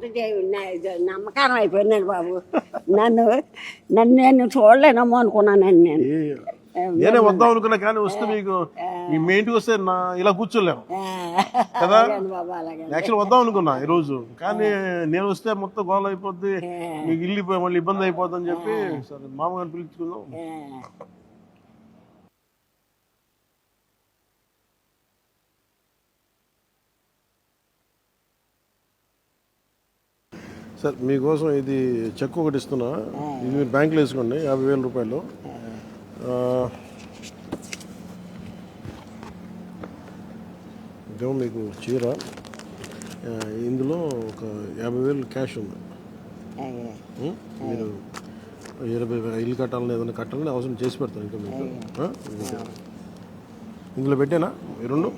పెద్ద నమ్మకారం అయిపోయినాడు బాబు. నన్ను నన్ను నేను చూడలేనమ్మో అనుకున్నానండి నేను. నేనే వద్దాం అనుకున్నా కానీ వస్తే మీకు మీ ఇంటికి వస్తే ఇలా కూర్చోలేము కదా. యాక్చువల్ వద్దాం అనుకున్నా ఈరోజు, కానీ నేను వస్తే మొత్తం గోల అయిపోద్ది, మీకు ఇల్లు మళ్ళీ ఇబ్బంది అయిపోద్ది అని చెప్పి సరే మామగారిని పిలుచుకుందాం. సార్ మీకోసం ఇది చెక్ ఒకటి ఇస్తున్నా, ఇది మీరు బ్యాంకులో వేసుకోండి 50,000 రూపాయలు. ఇదేమో మీకు చీర, ఇందులో ఒక 50,000 క్యాష్ ఉంది. మీరు 20 ఇల్లు కట్టాలని ఏదైనా కట్టాలని అవసరం చేసి పెడతాను ఇంకా మీకు. ఇందులో పెట్టానా ఈ రెండు?